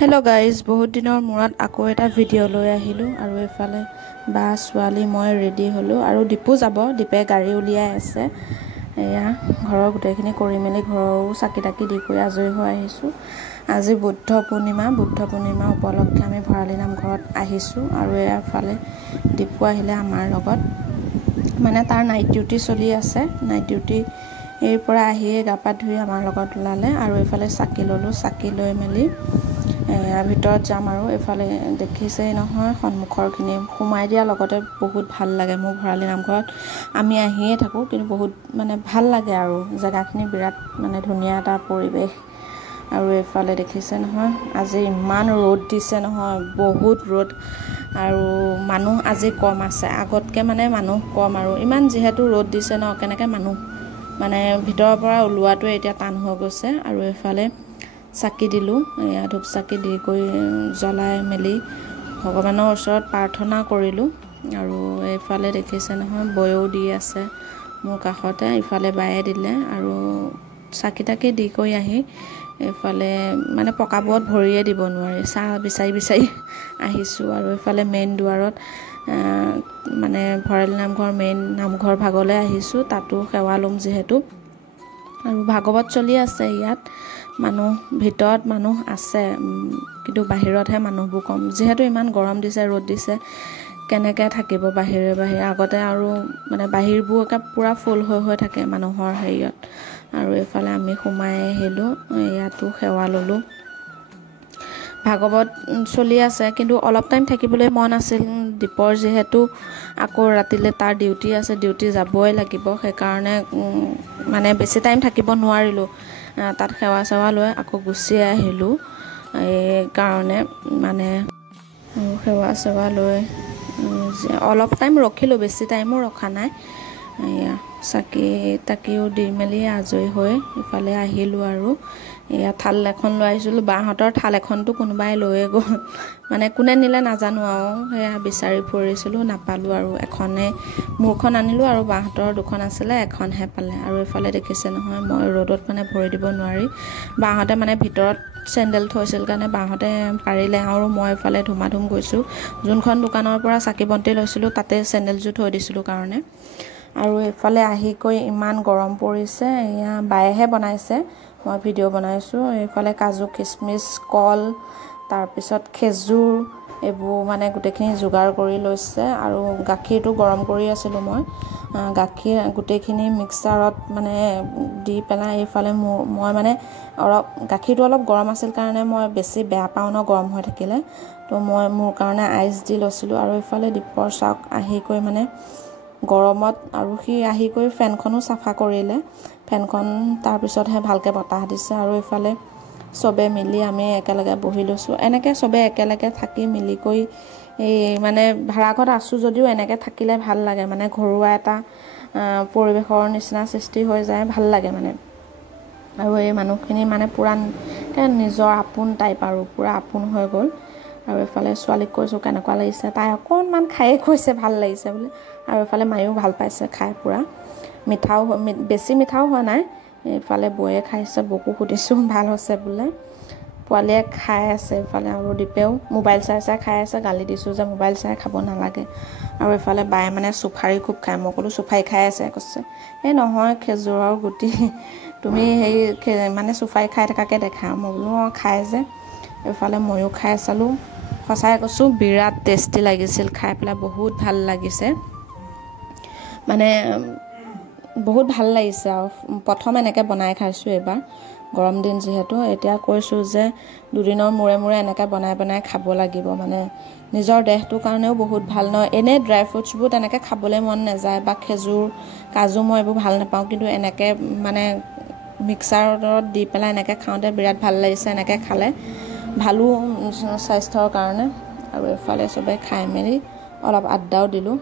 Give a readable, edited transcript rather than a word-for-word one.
hello guys बहुत दिनर मूरत आको एटा भिडिओ লৈ আহিলো আৰু এফালে বা ছোৱালী মই ৰেডি হলো আৰু দীপু যাব দীপে গাড়ী উলিয়াই আছে এয়া ঘৰৰ গুটেখিনি কৰি মেলি ঘৰৰ চাকি তাকি দি কৰি আজৰি হৈ আহিছো আজি বুদ্ধ পূৰ্ণিমা উপলক্ষে আমি ভৰালি নাম ঘৰত আহিছো আৰু এফালে দীপু আহিলে আমাৰ লগত মানে তাৰ নাইট ডিউটি চলি আছে নাইট ডিউটি এৰ পৰা আহিয়ে গাপা ধুই আমাৰ লগত ওলালে আৰু এফালে চাকি ললো চাকি লৈ মেলি ভিতৰত যাম আৰু এফালে দেখিছে নহয় সন্মুখৰখিনি সোমাই দিয়া লগতে বহুত ভাল লাগে মোৰ ভৰালি নামঘৰত আমি আহিয়ে থাকো কিন্তু বহুত মানে ভাল লাগে আৰু জায়গাখিনি বিৰাট মানে ধুনীয়া এটা পৰিবেশ আৰু এফালে দেখিছে নহয় আজি ইমান ৰ'দ দিছে নহয় বহুত ৰ'দ আৰু মানুহ আজি কম আছে আগতকে মানে মানুহ কম আৰু ইমান যেহেতু ৰ'দ দিছে ন কেনেকৈ মানুহ মানে ভিতৰৰ পৰা ওলোৱাটো এতিয়া টান হৈ গৈছে আৰু এফালে চাকি দিলো এয়া ধূপ চাকি দি কৰি জ্বলাই মেলি ভগৱানৰ ওচৰত প্ৰাৰ্থনা কৰিলো আৰু এফালে দেখিছে নহয় বয়ও দি আছে মোৰ কাষতে ইফালে বায়ে দিলে আৰু চাকি তাকি দি কৰি আহি এফালে মানে পকাবোৰত ভৰিয়ে দিব নোৱাৰি চাহ বিচাৰি আহিছো আৰু এফালে মেইন দুৱাৰত মানে ভৰালি নামঘৰ মেইন নামঘৰ ভাগলৈ আহিছো তাতো সেৱা লম যেহেতু আৰু ভাগৱত চলি আছে ইয়াত মানুহ ভিতৰত মানুহ আছে কিন্তু বাহিৰতহে মানুহবোৰ কম যেহেতু ইমান গৰম দিছে ৰ'দ দিছে কেনেকৈ থাকিব বাহিৰে আগতে আৰু মানে বাহিৰবোৰ একে পুৰা ফুল হৈ থাকে মানুহৰ হেৰিয়ত আৰু এফালে আমি সোমাই আহিলো ইয়াতো সেৱা ললো ভাগৱত চলি আছে কিন্তু অলপ টাইম থাকিবলৈ মন আছিল দীপৰ যেহেতু আকৌ ৰাতিলে তাৰ ডিউটি আছে ডিউটি যাবই লাগিব সেইকাৰণে মানে বেছি টাইম থাকিব নোৱাৰিলো তাত সেৱা লৈ আকৌ গুচি আহিলো এই কাৰণে মানে সেৱা লৈ অলপ টাইম ৰখিলো বেছি টাইমো ৰখা নাই এয়া চাকি তাকিও দি মেলি আজৰি হৈ ইফালে আহিলো আৰু এয়া থাল এখন লৈ আহিছিলো বাহঁতৰ থাল এখনটো কোনোবাই লৈয়ে গ'ল মানে কোনে নিলে নাজানো আৰু সেয়া বিচাৰি ফুৰিছিলো নাপালো আৰু এখনে মোৰখন আনিলো আৰু বাহঁতৰ দুখন আছিলে এখনহে পালে আৰু এফালে দেখিছে নহয় মই ৰ'দত মানে ভৰি দিব নোৱাৰি বাহঁতে মানে ভিতৰত চেণ্ডেল থৈছিল কাৰণে বাহঁতে পাৰিলে আৰু মই এফালে ধুমাধুম গৈছো যোনখন দোকানৰ পৰা চাকি বন্তি লৈছিলো তাতে চেণ্ডেলযোৰ থৈ দিছিলো কাৰণে আৰু এফালে আহি কৈ ইমান গৰম পৰিছে এয়া বায়েহে বনাইছে মই ভিডিঅ' বনাইছো এফালে কাজু কিচমিচ কল তাৰপিছত খেজুৰ এইবোৰ মানে গুটেখিনি যোগাৰ কৰি লৈছে আৰু গাখীৰটো গৰম কৰি আছিলো মই গাখীৰ গুটেখিনি মিক্সাৰত মানে দি পেলাই এইফালে মই মানে অলপ গাখীৰটো অলপ গৰম আছিল কাৰণে মই বেছি বেয়া পাওঁ ন গৰম হৈ থাকিলে তো মই মোৰ কাৰণে আইচ দি লৈছিলো আৰু এইফালে দীপৰ চাওক আহি কৈ মানে গৰমত আৰু সি আহি কৈ ফেনখনো চাফা কৰিলে ফেনখন তাৰ পিছতহে ভালকৈ বতাহ দিছে আৰু ইফালে সবে মিলি আমি একেলগে বহি লৈছো এনেকৈ সবে একেলগে থাকি মিলি কৰি এই মানে ভাড়াঘৰত আছো যদিও এনেকৈ থাকিলে ভাল লাগে মানে ঘৰুৱা এটা পৰিৱেশৰ নিচিনা সৃষ্টি হৈ যায় ভাল লাগে মানে আৰু এই মানুহখিনি মানে পুৰা নিজৰ আপোন টাইপ আৰু পুৰা আপোন হৈ গ'ল আৰু এফালে ছোৱালীক কৈছো কেনেকুৱা লাগিছে তাই অকণমান খায়ে কৈছে ভাল লাগিছে বুলি আৰু এফালে মায়েও ভাল পাইছে খাই পুৰা মিঠাও বেছি মিঠাও হোৱা নাই এফালে বয়ে খাইছে বকো সুধিছো ভাল হৈছে বোলে পোৱালীয়ে খাই আছে এফালে আৰু দীপেও মোবাইল চাই খাই আছে গালি দিছো যে মোবাইল চাই খাব নালাগে আৰু এফালে বায়ে মানে চুফাৰী খুব খায় মই ক'লো চুফাৰী খাই আছে কৈছে এই নহয় খেজুৰৰ গুটি তুমি সেই মানে চুফাৰী খাই থকাকে দেখা মই বোলো খাই যে এফালে ময়ো খাই চালো সঁচাই কৈছো বিৰাট টেষ্টি লাগিছিল খাই পেলাই বহুত ভাল লাগিছে মানে বহুত ভাল লাগিছে আৰু প্ৰথম এনেকৈ বনাই খাইছো এবাৰ গৰম দিন যেহেতু এতিয়া কৈছো যে দুদিনৰ মূৰে এনেকৈ বনাই খাব লাগিব মানে নিজৰ দেহটোৰ কাৰণেও বহুত ভাল ন এনে ড্ৰাই ফ্ৰুটছবোৰ তেনেকৈ খাবলৈ মন নাযায় বা খেজুৰ কাজু মই এইবোৰ ভাল নাপাওঁ কিন্তু এনেকৈ মানে মিক্সাৰত দি পেলাই এনেকৈ খাওঁতে বিৰাট ভাল লাগিছে এনেকৈ খালে ভালো স্বাস্থ্যৰ কাৰণে আৰু এফালে সবে খাই মেলি অলপ আড্ডাও দিলো